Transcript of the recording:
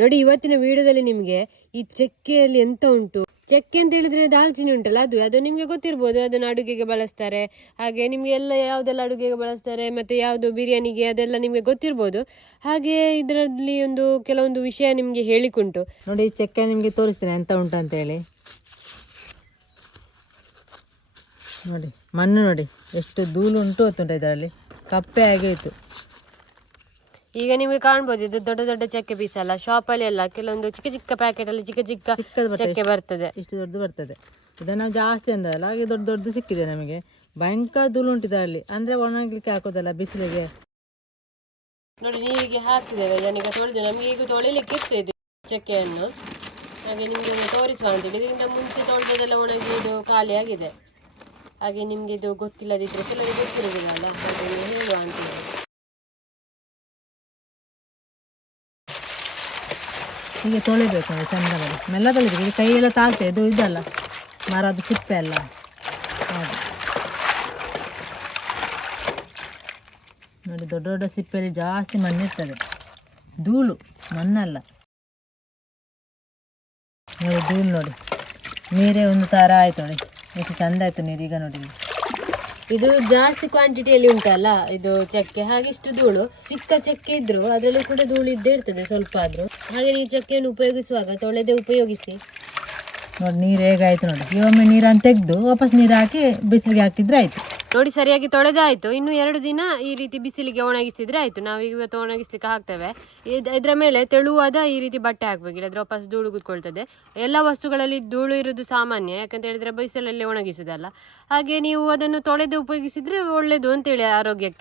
ನೋಡಿ ಇವತ್ತಿನ ವಿಡಿಯೋದಲ್ಲಿ ನಿಮಗೆ ಈ ಚಕ್ಕೆಯಲ್ಲಿ ಎಂತ ಉಂಟು, ಚಕ್ಕೆ ಅಂತ ಹೇಳಿದ್ರೆ ದಾಲ್ಚಿನ್ನಿ ಉಂಟಲ್ಲ ಅದು ನಿಮ್ಗೆ ಗೊತ್ತಿರ್ಬೋದು. ಅದನ್ನು ಅಡುಗೆಗೆ ಬಳಸ್ತಾರೆ. ಹಾಗೆ ನಿಮ್ಗೆ ಎಲ್ಲ ಯಾವ್ದೆಲ್ಲ ಅಡುಗೆಗೆ ಬಳಸ್ತಾರೆ ಮತ್ತೆ ಯಾವುದು ಬಿರಿಯಾನಿಗೆ ಅದೆಲ್ಲ ನಿಮ್ಗೆ ಗೊತ್ತಿರ್ಬೋದು. ಹಾಗೆ ಇದರಲ್ಲಿ ಕೆಲವೊಂದು ವಿಷಯ ನಿಮ್ಗೆ ಹೇಳಿಕುಂಟು. ನೋಡಿ ಈ ಚಕ್ಕೆ ನಿಮ್ಗೆ ತೋರಿಸ್ತೇನೆ ಎಂತ ಉಂಟು ಅಂತ ಹೇಳಿ. ನೋಡಿ ಮಣ್ಣು ನೋಡಿ ಎಷ್ಟು ಧೂಳು ಉಂಟು ಗೊತ್ತುಂಟು, ಇದರಲ್ಲಿ ಕಪ್ಪೆ ಆಗೋಯ್ತು. ಈಗ ನಿಮಗೆ ಕಾಣ್ಬೋದು, ಇದು ದೊಡ್ಡ ದೊಡ್ಡ ಚಕ್ಕೆ ಪೀಸ್ ಅಲ್ಲ. ಶಾಪಲ್ಲಿ ಎಲ್ಲ ಕೆಲವೊಂದು ಚಿಕ್ಕ ಚಿಕ್ಕ ಪ್ಯಾಕೆಟ್ ಅಲ್ಲಿ ಚಿಕ್ಕ ಚಿಕ್ಕ ಚಕ್ಕೆ ಬರ್ತದೆ, ಇಷ್ಟು ದೊಡ್ಡದು ಬರ್ತದೆ. ಇದನ್ನು ನಾವು ಜಾಸ್ತಿ ಅಂದಲ್ಲ, ಹಾಗೆ ದೊಡ್ಡ ದೊಡ್ಡದು ಸಿಕ್ಕಿದೆ ನಮಗೆ. ಭಯಂಕರ ಧೂಳು ಉಂಟು ಇದರಲ್ಲಿ, ಅಂದರೆ ಒಣಗಲಿಕ್ಕೆ ಹಾಕೋದಲ್ಲ ಬಿಸಿಲಿಗೆ. ನೋಡಿ ನೀರಿಗೆ ಹಾಕ್ತಿದ್ದೇವೆ ಇದನ್ನೀಗ ತೊಳೆದು. ನಮಗೆ ಈಗ ತೊಳಿಲಿಕ್ಕೆ ಇರ್ತದೆ ಚಕ್ಕೆಯನ್ನು. ಹಾಗೆ ನಿಮಗೆ ತೋರಿಸುವ ಅಂತೇಳಿ. ಇದರಿಂದ ಮುಂಚೆ ತೊಳೆದದೆಲ್ಲ ಒಣಗಿ ಇದು ಖಾಲಿ ಆಗಿದೆ. ಹಾಗೆ ನಿಮ್ಗೆ ಇದು ಗೊತ್ತಿಲ್ಲದಿದ್ರೆ ಕೆಲವರು ಗೊತ್ತಿರೋದಿಲ್ಲ, ಅದನ್ನು ಹೇಳುವ ಅಂತೇಳಿ. ಹೀಗೆ ತೊಳಿಬೇಕು ನೋಡಿ, ಚಂದ ಮಾಡಿ ಮೆಲ್ಲ ತೊಳಿಬೇಕು. ಇದು ಕೈಯೆಲ್ಲ ತಾಗ್ತದೆ, ಇದು ಇದಲ್ಲ ಮರದ ಸಿಪ್ಪೆ ಅಲ್ಲ. ಹಾಗೆ ನೋಡಿ ದೊಡ್ಡ ದೊಡ್ಡ ಸಿಪ್ಪೆಯಲ್ಲಿ ಜಾಸ್ತಿ ಮಣ್ಣಿರ್ತದೆ, ಧೂಳು ಮಣ್ಣಲ್ಲ. ನೋಡಿ ಧೂಳು ನೋಡಿ, ನೀರೇ ಒಂದು ಥರ ಆಯ್ತು ನೋಡಿ, ಎಷ್ಟು ಚಂದ ಆಯ್ತು ನೀರು. ಈಗ ನೋಡಿ ಇದು ಜಾಸ್ತಿ ಕ್ವಾಂಟಿಟಿಯಲ್ಲಿ ಉಂಟಲ್ಲ ಇದು ಚಕ್ಕೆ, ಹಾಗೆ ಇಷ್ಟು ಧೂಳು. ಚಿಕ್ಕ ಚಕ್ಕೆ ಇದ್ರು ಅದರಲ್ಲೂ ಕೂಡ ಧೂಳು ಇದ್ದೇ ಇರ್ತದೆ ಸ್ವಲ್ಪ ಆದ್ರೂ. ಹಾಗೆ ನೀವು ಚಕ್ಕೆಯನ್ನು ಉಪಯೋಗಿಸುವಾಗ ತೊಳೆದೇ ಉಪಯೋಗಿಸಿ. ನೋಡಿ ನೀರು ಹೇಗಾಯ್ತು ನೋಡಿ. ಈ ಒಮ್ಮೆ ನೀರನ್ನು ತೆಗೆದು ವಾಪಸ್ ನೀರು ಹಾಕಿ ಬಿಸಿಲಿಗೆ ಹಾಕಿದ್ರೆ ಆಯ್ತು. ನೋಡಿ ಸರಿಯಾಗಿ ತೊಳೆದಾಯ್ತು. ಇನ್ನು 2 ದಿನ ಈ ರೀತಿ ಬಿಸಿಲಿಗೆ ಒಣಗಿಸಿದ್ರೆ ಆಯ್ತು. ನಾವೀಗ ಇವತ್ತು ಒಣಗಿಸ್ಲಿಕ್ಕೆ ಹಾಕ್ತೇವೆ. ಇದರ ಮೇಲೆ ತೆಳುವಾದ ಈ ರೀತಿ ಬಟ್ಟೆ ಹಾಕ್ಬೇಕು, ಇಲ್ಲದ್ರೆ ವಾಪಸ್ ಧೂಳು ಕೂತ್ಕೊಳ್ತದೆ. ಎಲ್ಲ ವಸ್ತುಗಳಲ್ಲಿ ಧೂಳು ಇರೋದು ಸಾಮಾನ್ಯ, ಯಾಕಂತ ಹೇಳಿದ್ರೆ ಬಿಸಿಲಲ್ಲಿ ಒಣಗಿಸುದಲ್ಲ. ಹಾಗೆ ನೀವು ಅದನ್ನು ತೊಳೆದು ಉಪಯೋಗಿಸಿದ್ರೆ ಒಳ್ಳೇದು ಅಂತೇಳಿ ಆರೋಗ್ಯಕ್ಕೆ.